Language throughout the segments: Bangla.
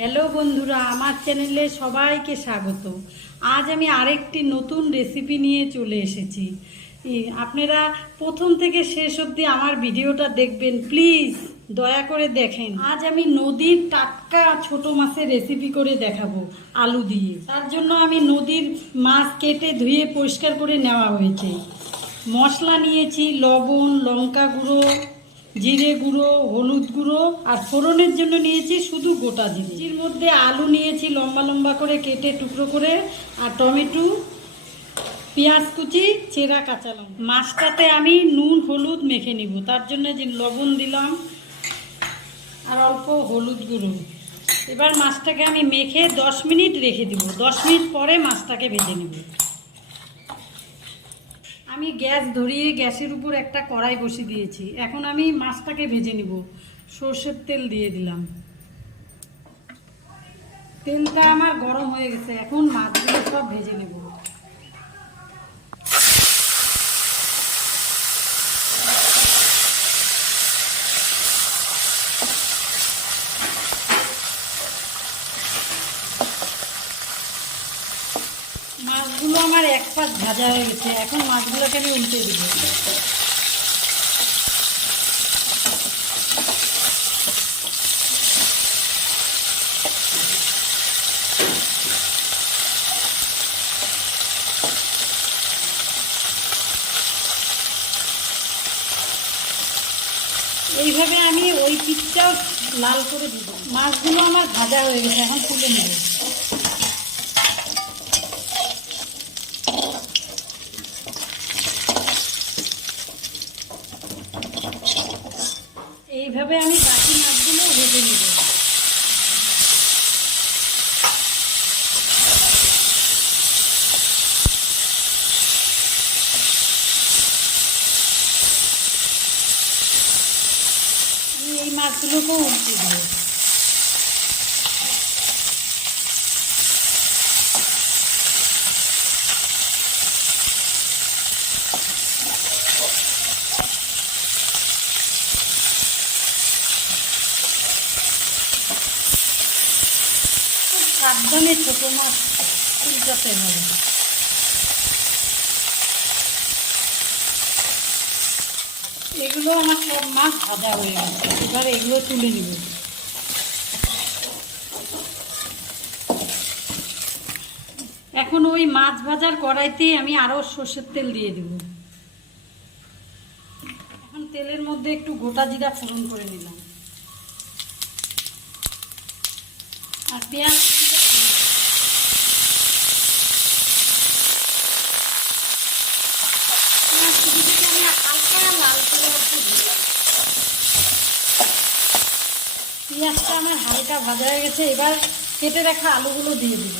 হ্যালো বন্ধুরা, আমার চ্যানেলে সবাইকে স্বাগত। আজ আমি আরেকটি নতুন রেসিপি নিয়ে চলে এসেছি। আপনারা প্রথম থেকে শেষ অবধি আমার ভিডিওটা দেখবেন, প্লিজ দয়া করে দেখেন। আজ আমি নদীর টাটকা ছোট মাছের রেসিপি করে দেখাবো আলু দিয়ে। তার জন্য আমি নদীর মাছ কেটে ধুয়ে পরিষ্কার করে নেওয়া হয়েছে। মশলা নিয়েছি লবণ, লঙ্কা গুঁড়ো, জিরে গুঁড়ো, হলুদ গুঁড়ো, আর ফোড়নের জন্য নিয়েছি শুধু গোটা জিরে। এর মধ্যে আলু নিয়েছি লম্বা লম্বা করে কেটে টুকরো করে, আর টমেটো, পেঁয়াজ কুচি, চেরা কাঁচা লঙ্কা। মাছটাতে আমি নুন হলুদ মেখে নিব, তার জন্য যে লবণ দিলাম আর অল্প হলুদ গুঁড়ো। এবার মাছটাকে আমি মেখে 10 মিনিট রেখে দিব। 10 মিনিট পরে মাছটাকে ভেজে নেব। আমি গ্যাস ধরিয়ে গ্যাসের উপর একটা কড়াই বসিয়ে দিয়েছি। এখন আমি মাছটাকে ভেজে নিব। সর্ষের তেল দিয়ে দিলাম। তেলটা আমার গরম হয়ে গেছে, এখন মাছগুলো সব ভেজে নেব। মাছগুলো আমার এক পাশ ভাজা হয়ে গেছে, এখন মাছগুলোকে আমি উল্টে দিব। এইভাবে আমি ওই পিঠটাও লাল করে দিব। মাছগুলো আমার ভাজা হয়ে গেছে, এখন তুলে নেব। এইভাবে আমি বাকি মাছগুলো ভেজে নেব। আমি এই মাছগুলোকেও উল্টে দেব। সাবধানে ছোট মাছ উল্টাতে হবে। এগুলো আমার সব মাছ ভাজা হয়ে গেছে, এবার এগুলো তুলে নিব। এখন ওই মাছ ভাজার কড়াইতে আমি আরও সর্ষের তেল দিয়ে দেব। এখন তেলের মধ্যে একটু গোটা জিরা ফোড়ন করে নিলাম, আর পেঁয়াজ কুচিটাকে আমি হালকা লাল করে দিলাম। পেঁয়াজটা আমার হালকা ভাজা হয়ে গেছে, এবার কেটে রাখা আলুগুলো দিয়ে দিব।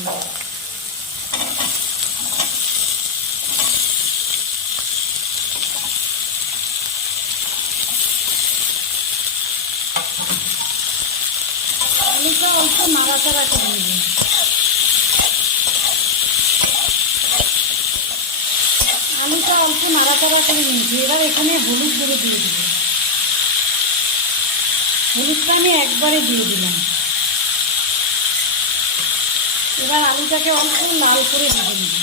আলুটা অল্প নাড়াচাড়া করে নেব। আলুটা অল্প নাড়াচাড়া করে নিয়েছি, এবার এখানে হলুদ গুঁড়ো দিয়ে দিব। হলুদটা আমি একবারে দিয়ে দিলাম। এবার আলুটাকে অল্প লাল করে ভেজে নেব।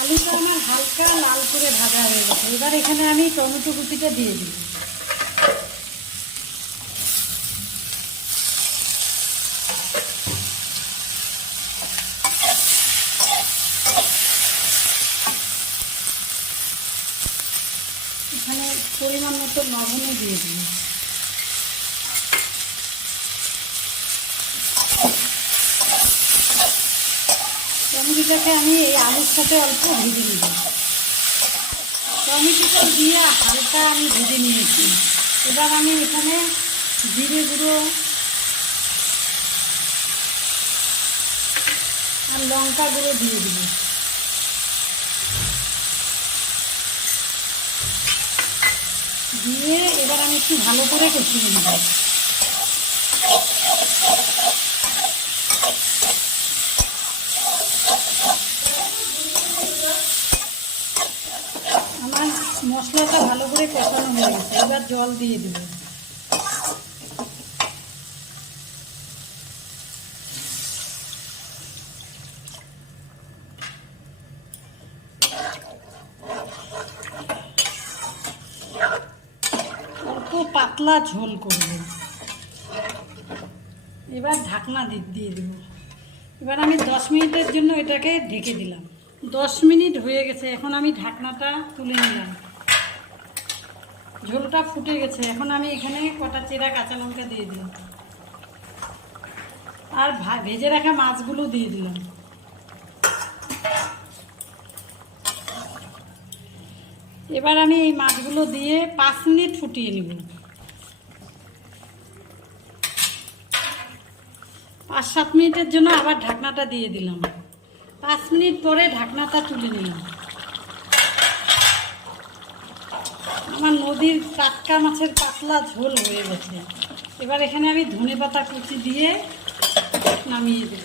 আলুটা আমার হালকা লাল করে ভাজা হয়ে গেছে, এবার এখানে আমি টমেটো কুচিটা দিয়ে দিই। এখানে পরিমাণ মতো লবণও দিয়ে দিই। টমেটোটাকে আমি এই আলুর সাথে অল্প ভেজে নিব। টমেটোটা দিয়ে হালকা আমি ভেজে নিয়েছি। এবার আমি এখানে জিরে গুঁড়ো আর লঙ্কা গুঁড়ো দিয়ে দিব। দিয়ে এবার আমি একটু ভালো করে কষিয়ে নেব। মশলাটা ভালো করে কষানো হয়ে গেছে, এবার জল দিয়ে দেবো। অল্প পাতলা ঝোল করব। এবার ঢাকনা দিয়ে দেবো। এবার আমি 10 মিনিটের জন্য এটাকে ঢেকে দিলাম। 10 মিনিট হয়ে গেছে, এখন আমি ঢাকনাটা তুলে নিলাম। ঝোলটা ফুটে গেছে, এখন আমি এখানে কটা চেরা কাঁচা লঙ্কা দিয়ে দিলাম আর ভেজে রাখা মাছগুলো দিয়ে দিলাম। এবার আমি এই মাছগুলো দিয়ে 5 মিনিট ফুটিয়ে নেব। 5-7 মিনিটের জন্য আবার ঢাকনাটা দিয়ে দিলাম। 5 মিনিট পরে ঢাকনাটা তুলে নিলাম। আমার নদীর টাটকা মাছের পাতলা ঝোল হয়ে গেছে। এবার এখানে আমি ধনেপাতা কুচি দিয়ে নামিয়ে দেব।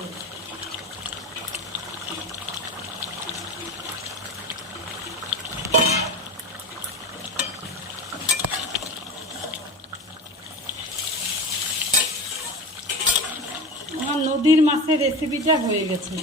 আমার নদীর মাছের রেসিপিটা হয়ে গেছে।